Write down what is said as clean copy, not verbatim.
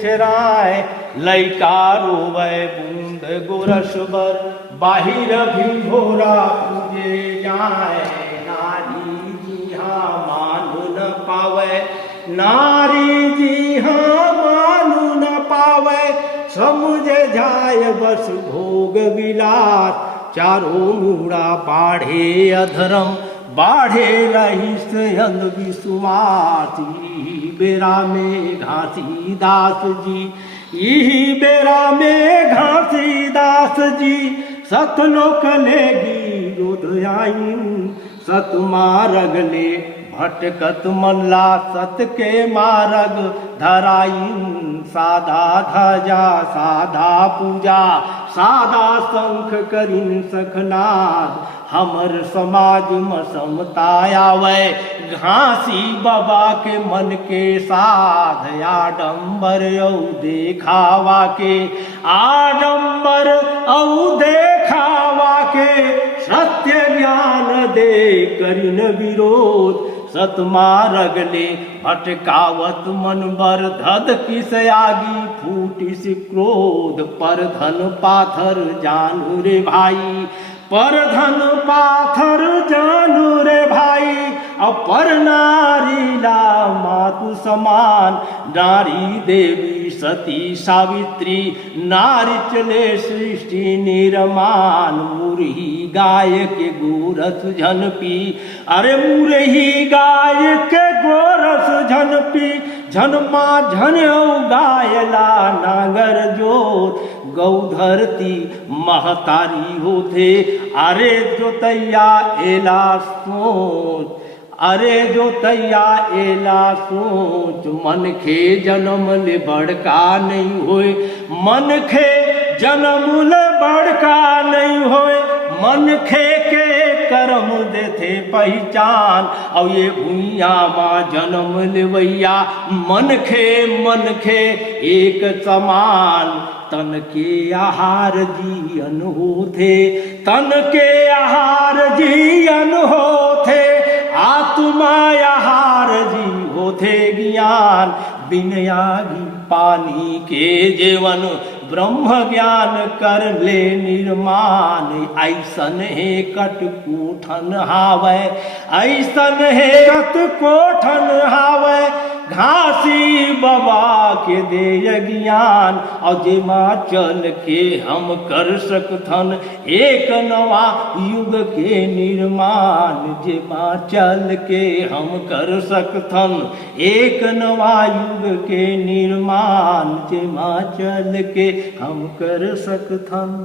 छेराय लैका रोवे बूंद गोरस बर बाहिर भिंभोरा पूजे जाए नारी जी हाँ मानु न पावे नारी जी हाँ मानु न पावे समझे जाय बस भोग विलास चारों मूड़ा बाढ़े अधर्म बाढ़े रहीस अंध विश्वास बेरा में घासीदास जी यही बेरा में घासीदास जी सतलोक लेगी रोधयाइन सत मारग ले भटकत मल्ला सत के मारग धराइन साधा ध्वजा साधा पूजा साधा शंख करिन सखनाद हमर समाज में समता आवे घासी बाबा के मन के साध आडंबर औ देखावा के आडंबर औ देखावा के सत्य ज्ञान दे करिन विरोध सतमारग ले भटकावत मन बर धद किस आगी फूटिस क्रोध पर धन पाथर जानू रे भाई पर धन पाथर जानू रे भाई अपर नारी ला मातु समान नारी देवी सती सावित्री नारी चले सृष्टि निर्माण मुरही गाय के गोरस झन पी अरे मुरही गाय के गोरस झन पी झनमा झन गायला नागर जोत गौ धरती महतारी होते अरे जोतैया एला सोच अरे जोतैया एला सोच मन खे जन्म ले बड़का नहीं होए मन खे जन्म ले बड़का नहीं होए मन खे के कर्म देते पहचान और ये भूया माँ जन्म लेवैया मन खे एक समान तन के आहार जियन होते तन के आहार जियन होते आत्मा आहार जी होते ज्ञान बिन आगी पानी के जीवन ब्रह्म ज्ञान कर ले निर्माण ऐसन है कट कोठन हावे ऐसन है कट कोठन हावे घासी बाबा के दे ज्ञान और जेमा चल के हम कर सकथन एक नवा युग के निर्माण जेमा चल के हम कर सकथन एक नवा युग के निर्माण जेमा चल के हम कर सकथन।